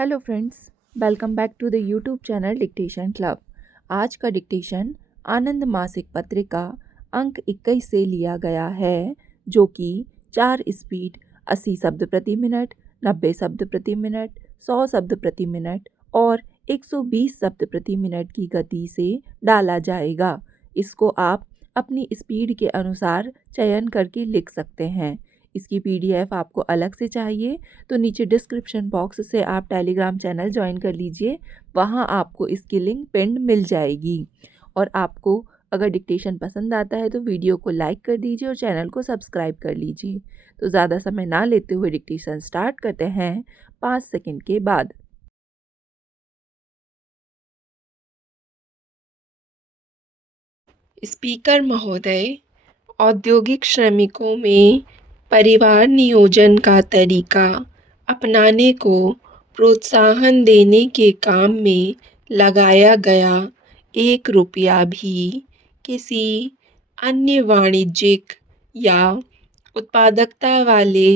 Hello friends, welcome back to the YouTube channel dictation club. आज का dictation आनंद मासिक पत्रिका अंक 21 से लिया गया है, जो कि 4 स्पीड 80 शब्द प्रति मिनट, 90 शब्द प्रति मिनट, 100 शब्द प्रति मिनट और 120 शब्द प्रति मिनट की गति से डाला जाएगा। इसको आप अपनी स्पीड के अनुसार चयन करके लिख सकते हैं। इसकी पीडीएफ आपको अलग से चाहिए तो नीचे डिस्क्रिप्शन बॉक्स से आप टेलीग्राम चैनल ज्वाइन कर लीजिए। वहाँ आपको इसकी लिंक पिंड मिल जाएगी। और आपको अगर डिक्टेशन पसंद आता है तो वीडियो को लाइक कर दीजिए और चैनल को सब्सक्राइब कर लीजिए। तो ज़्यादा समय ना लेते हुए डिक्टेशन स्टार्ट करते हैं 5 सेकंड के बाद। स्पीकर महोदय, औद्योगिक श्रमिकों में परिवार नियोजन का तरीका अपनाने को प्रोत्साहन देने के काम में लगाया गया 1 रुपया भी किसी अन्य वाणिज्यिक या उत्पादकता वाले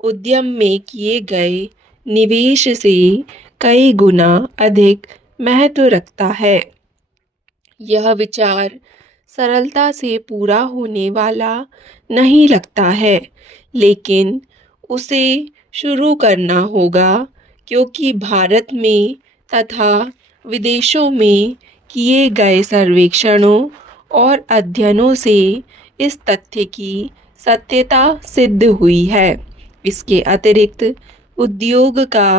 उद्यम में किए गए निवेश से कई गुना अधिक महत्व रखता है। यह विचार सरलता से पूरा होने वाला नहीं लगता है, लेकिन उसे शुरू करना होगा, क्योंकि भारत में तथा विदेशों में किए गए सर्वेक्षणों और अध्ययनों से इस तथ्य की सत्यता सिद्ध हुई है। इसके अतिरिक्त उद्योग का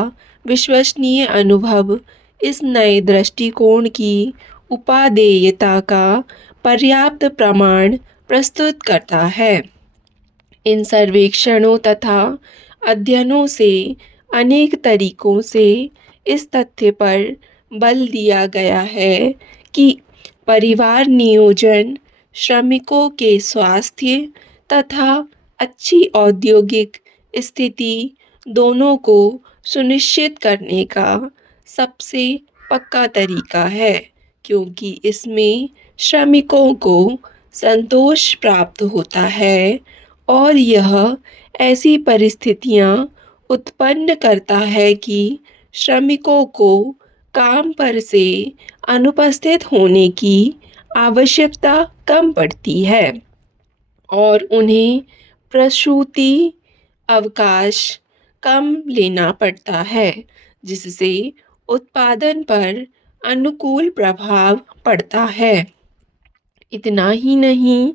विश्वसनीय अनुभव इस नए दृष्टिकोण की उपादेयता का पर्याप्त प्रमाण प्रस्तुत करता है। इन सर्वेक्षणों तथा अध्ययनों से अनेक तरीकों से इस तथ्य पर बल दिया गया है कि परिवार नियोजन श्रमिकों के स्वास्थ्य तथा अच्छी औद्योगिक स्थिति दोनों को सुनिश्चित करने का सबसे पक्का तरीका है, क्योंकि इसमें श्रमिकों को संतोष प्राप्त होता है और यह ऐसी परिस्थितियां उत्पन्न करता है कि श्रमिकों को काम पर से अनुपस्थित होने की आवश्यकता कम पड़ती है और उन्हें प्रसूति अवकाश कम लेना पड़ता है, जिससे उत्पादन पर अनुकूल प्रभाव पड़ता है। इतना ही नहीं,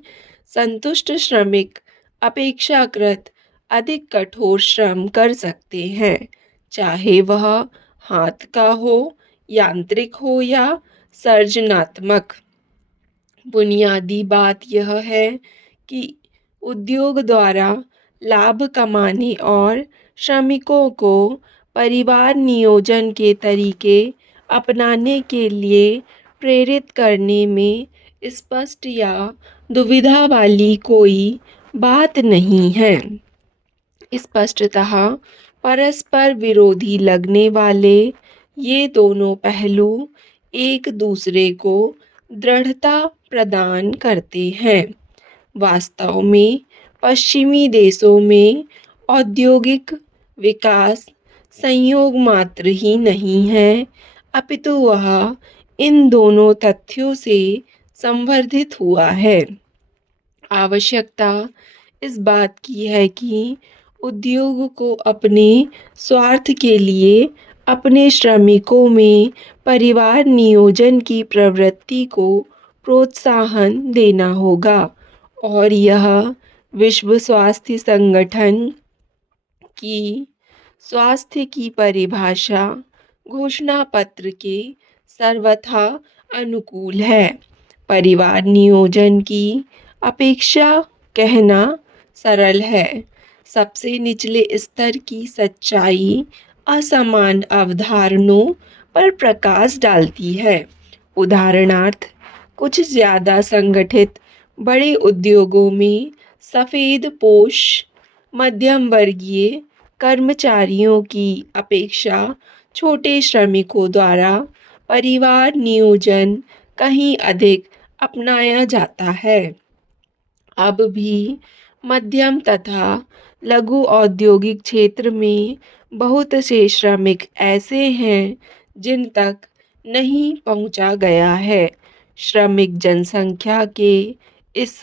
संतुष्ट श्रमिक अपेक्षाकृत अधिक कठोर श्रम कर सकते हैं, चाहे वह हाथ का हो, यांत्रिक हो या सर्जनात्मक। बुनियादी बात यह है कि उद्योग द्वारा लाभ कमाने और श्रमिकों को परिवार नियोजन के तरीके अपनाने के लिए प्रेरित करने में स्पष्ट या दुविधा वाली कोई बात नहीं है। स्पष्टतः परस्पर विरोधी लगने वाले ये दोनों पहलू एक दूसरे को दृढ़ता प्रदान करते हैं। वास्तव में पश्चिमी देशों में औद्योगिक विकास संयोग मात्र ही नहीं है, अपितु वह इन दोनों तथ्यों से संवर्धित हुआ है। आवश्यकता इस बात की है कि उद्योग को अपने स्वार्थ के लिए अपने श्रमिकों में परिवार नियोजन की प्रवृत्ति को प्रोत्साहन देना होगा और यह विश्व स्वास्थ्य संगठन की स्वास्थ्य की परिभाषा घोषणा पत्र के सर्वथा अनुकूल है। परिवार नियोजन की अपेक्षा कहना सरल है। सबसे निचले स्तर की सच्चाई असमान अवधारणाओं पर प्रकाश डालती है। उदाहरणार्थ, कुछ ज़्यादा संगठित बड़े उद्योगों में सफ़ेद पोश मध्यम वर्गीय कर्मचारियों की अपेक्षा छोटे श्रमिकों द्वारा परिवार नियोजन कहीं अधिक अपनाया जाता है। अब भी मध्यम तथा लघु औद्योगिक क्षेत्र में बहुत से श्रमिक ऐसे हैं जिन तक नहीं पहुंचा गया है। श्रमिक जनसंख्या के इस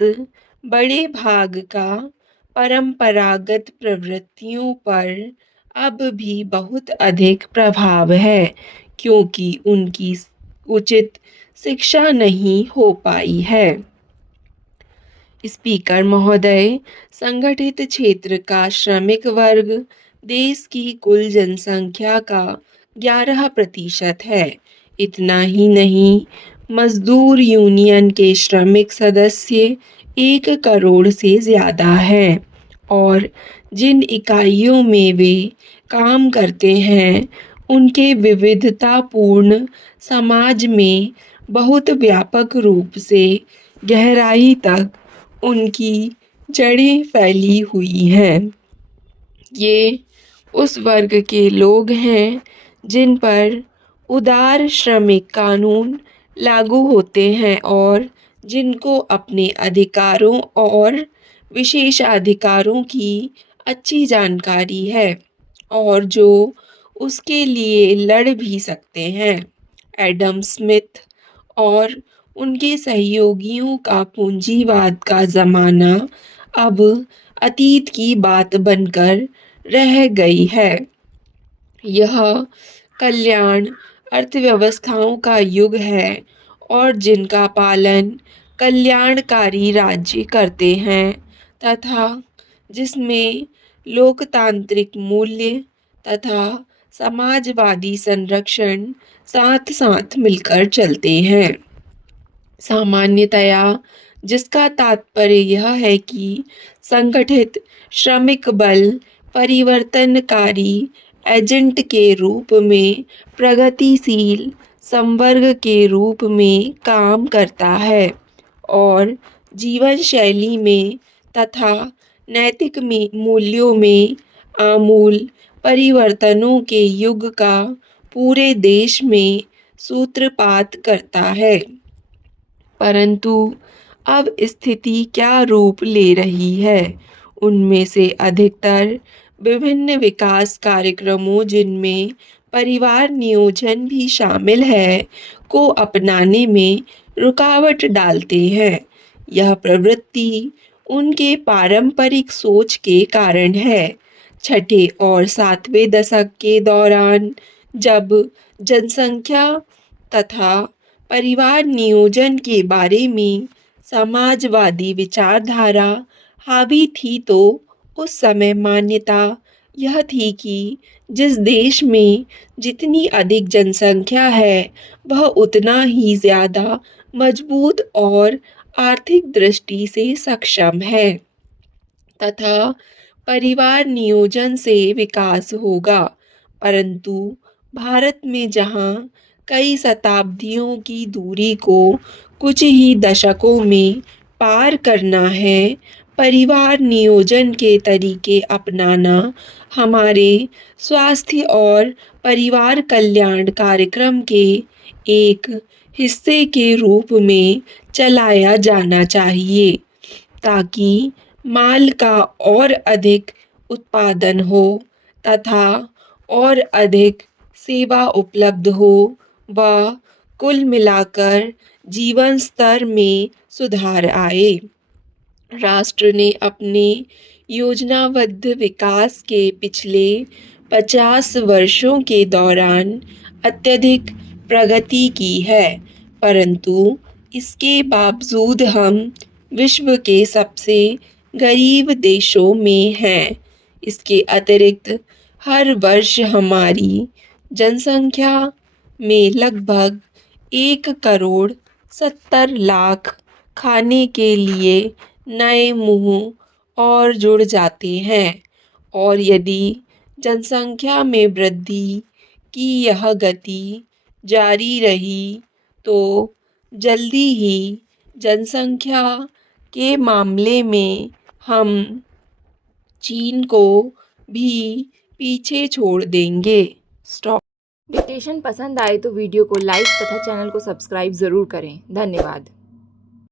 बड़े भाग का परंपरागत प्रवृत्तियों पर अब भी बहुत अधिक प्रभाव है, क्योंकि उनकी उचित शिक्षा नहीं हो पाई है। स्पीकर महोदय, संगठित क्षेत्र का श्रमिक वर्ग देश की कुल जनसंख्या का 11% है। इतना ही नहीं, मजदूर यूनियन के श्रमिक सदस्य 1 करोड़ से ज़्यादा हैं और जिन इकाइयों में वे काम करते हैं, उनके विविधतापूर्ण समाज में बहुत व्यापक रूप से गहराई तक उनकी जड़ें फैली हुई हैं। ये उस वर्ग के लोग हैं जिन पर उदार श्रमिक कानून लागू होते हैं और जिनको अपने अधिकारों और विशेषाधिकारों की अच्छी जानकारी है और जो उसके लिए लड़ भी सकते हैं। एडम स्मिथ और उनके सहयोगियों का पूंजीवाद का ज़माना अब अतीत की बात बनकर रह गई है। यह कल्याण अर्थव्यवस्थाओं का युग है और जिनका पालन कल्याणकारी राज्य करते हैं तथा जिसमें लोकतांत्रिक मूल्य तथा समाजवादी संरक्षण साथ साथ मिलकर चलते हैं। सामान्यतया जिसका तात्पर्य यह है कि संगठित श्रमिक बल परिवर्तनकारी एजेंट के रूप में प्रगतिशील संवर्ग के रूप में काम करता है और जीवन शैली में तथा नैतिक मूल्यों में आमूल परिवर्तनों के युग का पूरे देश में सूत्रपात करता है। परंतु अब स्थिति क्या रूप ले रही है? उनमें से अधिकतर विभिन्न विकास कार्यक्रमों, जिनमें परिवार नियोजन भी शामिल है, को अपनाने में रुकावट डालते हैं। यह प्रवृत्ति उनके पारंपरिक सोच के कारण है। छठे और सातवें दशक के दौरान जब जनसंख्या तथा परिवार नियोजन के बारे में समाजवादी विचारधारा हावी थी, तो उस समय मान्यता यह थी कि जिस देश में जितनी अधिक जनसंख्या है, वह उतना ही ज़्यादा मजबूत और आर्थिक दृष्टि से सक्षम है तथा परिवार नियोजन से विकास होगा। परंतु भारत में जहाँ कई शताब्दियों की दूरी को कुछ ही दशकों में पार करना है, परिवार नियोजन के तरीके अपनाना हमारे स्वास्थ्य और परिवार कल्याण कार्यक्रम के एक हिस्से के रूप में चलाया जाना चाहिए, ताकि माल का और अधिक उत्पादन हो तथा और अधिक सेवा उपलब्ध हो व कुल मिलाकर जीवन स्तर में सुधार आए। राष्ट्र ने अपने योजनाबद्ध विकास के पिछले 50 वर्षों के दौरान अत्यधिक प्रगति की है, परंतु इसके बावजूद हम विश्व के सबसे गरीब देशों में हैं। इसके अतिरिक्त हर वर्ष हमारी जनसंख्या में लगभग 1 करोड़ 70 लाख खाने के लिए नए मुंह और जुड़ जाते हैं और यदि जनसंख्या में वृद्धि की यह गति जारी रही तो जल्दी ही जनसंख्या के मामले में हम चीन को भी पीछे छोड़ देंगे। स्टॉप। डिक्टेशन पसंद आए तो वीडियो को लाइक तथा चैनल को सब्सक्राइब ज़रूर करें। धन्यवाद।